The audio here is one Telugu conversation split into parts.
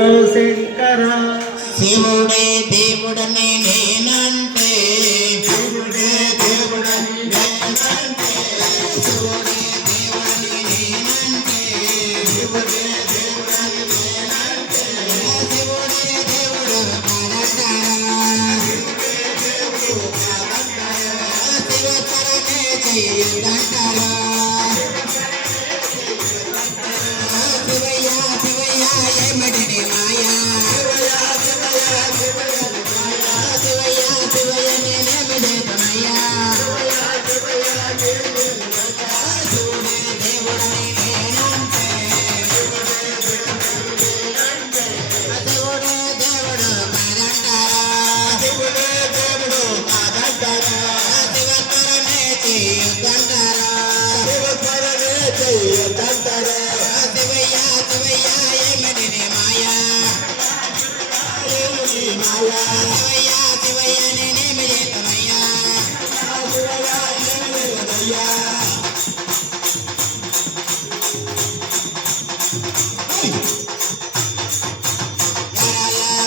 శంకర శివుడే దేవుడని నేనంటే శివుడే దేవుడని నేనంటే శివుడే దేవుడని నేనంటే శివుడే దేవుడని నేనంటే శివుడే దేవుడు శివతరమే చెయ్యదంటారా శివయ్య శివయ్య ఏమడిని మాయా శివయ్య శివయ్య నేనేమి చేతనయ్యా శివుడే దేవుడని నేనంటే శివుడే దేవుడు కాదంటారా శివుడే దేవుడు కాదంటారా శివతరమే చెయ్యొద్దంటారా శివతరమే చెయ్యొద్దంటారా శివయ్య శివయ్య ఏమడిని మాయా శివయ్య శివయ్య నేనేమి చేతనయ్యా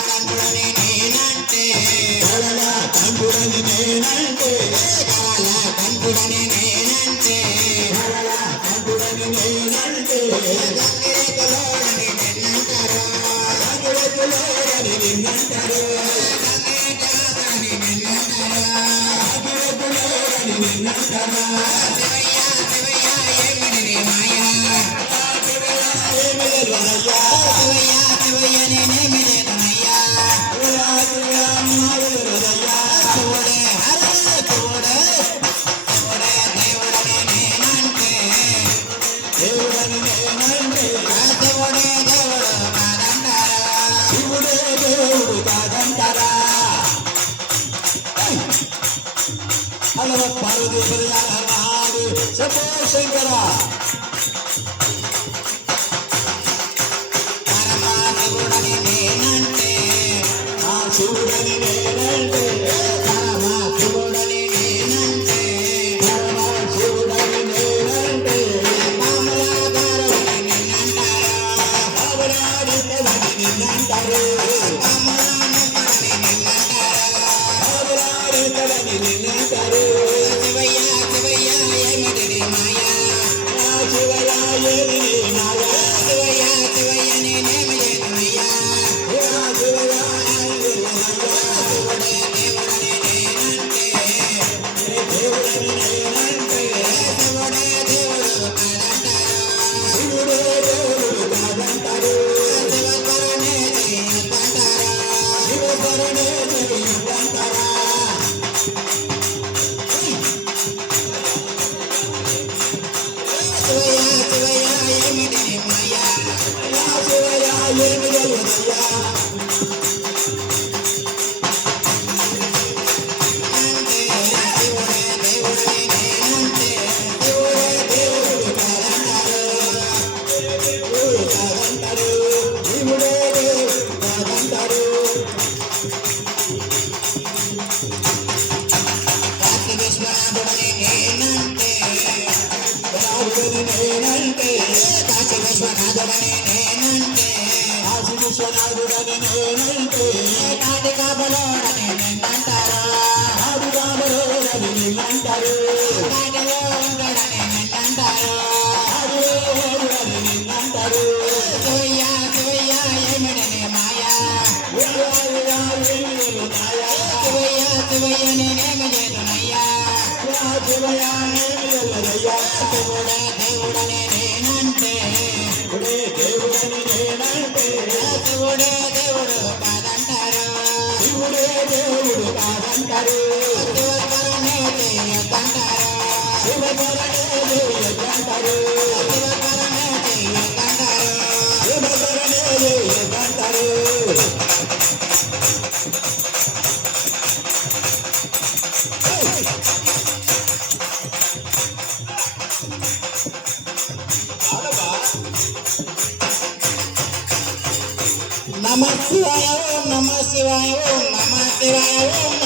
కంఠుడని నేనంటే కంఠుడని నేనంటే కంఠుడని నేనంటే కంఠుడని నేనంటే గంగిరెద్దులోడని నిన్నంటారు గంగిరెద్దులోడని నిన్నంటారు గంగిరెద్దులోడని నిన్నంటారు శివయ్య శివయ్య ఏమిడిని మాయా శివయ్య శివయ్య నేనేమి చేతనయ్యా శివుడే హరే శివుడే శివుడే దేవుడని నేనంటే దేవుడని నేనంటే శివుడే దేవుడు కాదంటారా శివుడే దేవుడు కాదంటారా అలవ పార్వతీ చెప్పో శంకర పరమాశివుడని నేనంటే ఆ శివుడని నేనంటే పరమాశివుడని నేనంటే పరమాశివుడని నేనంటే పాములాదారుడని నిన్నంటారా పాములాడితేవని నిన్నంటారు పాములాడితేవని నిన్నంటారా పాములాడితేవని నిన్నంటారు శివయ్య శివయ్య ఏమిడిని మాయా శివయ్య ఏమిడి మాయా శివయ్య శివయ్య నేనేమి చేతనయ్యా శివయ్య శివుడే దేవుడని నేనంటే దేవుడని నేనంటే శివుడే దేవుడు కాదంటారు శివుడే దేవుడు కాదంటారు శివతరనే చెయ్యొద్దంటారా శివతరనే చెయ్యొద్దంటారా శివయ్య శివయ్య ఏమిడిని మాయా శివయ్య ఏమి తెలియదయ్యా అంటే శివుడే దేవుడని నేనంటే శివుడే దేవుడు కాదంటారు దేవుడు కాదంటారు శివుడే దేవుడు కాదంటారు కాశీ విశ్వనాథుడని నేనంటే నేనంటే కాశీ విశ్వనాథుడని నేనంటే కాశీ విశ్వనాథుడని నేనంటే కాటికాబలోడని నిన్నంటారా కాటికాబలోడని నిన్నంటారు కాటిలో ఉండడని నిన్నంటారు కాటిలో ఉండడని నిన్నంటారు శివయ్య శివయ్య ఏమిడిని మాయా శివయ్య శివయ్య నేనేమి చేతనయ్యా శివయ్య ఏమి తెలియదయ్యా శివుడే దేవుడని నేనంటే శివుడే దేవుడని నేనంటే శివుడే దేవుడు కాదంటారు శివుడే దేవుడు కాదంటారు శివతరనే చెయ్యొద్దంటారు శివతరనే చెయ్యొద్దంటారు శివతరనే చెయ్యొద్దంటారు శివతరనే చెయ్యొద్దంటారు నమ శివాయ ఓం నమ శివాయ ఓం నమ శివాయ ఓం నమ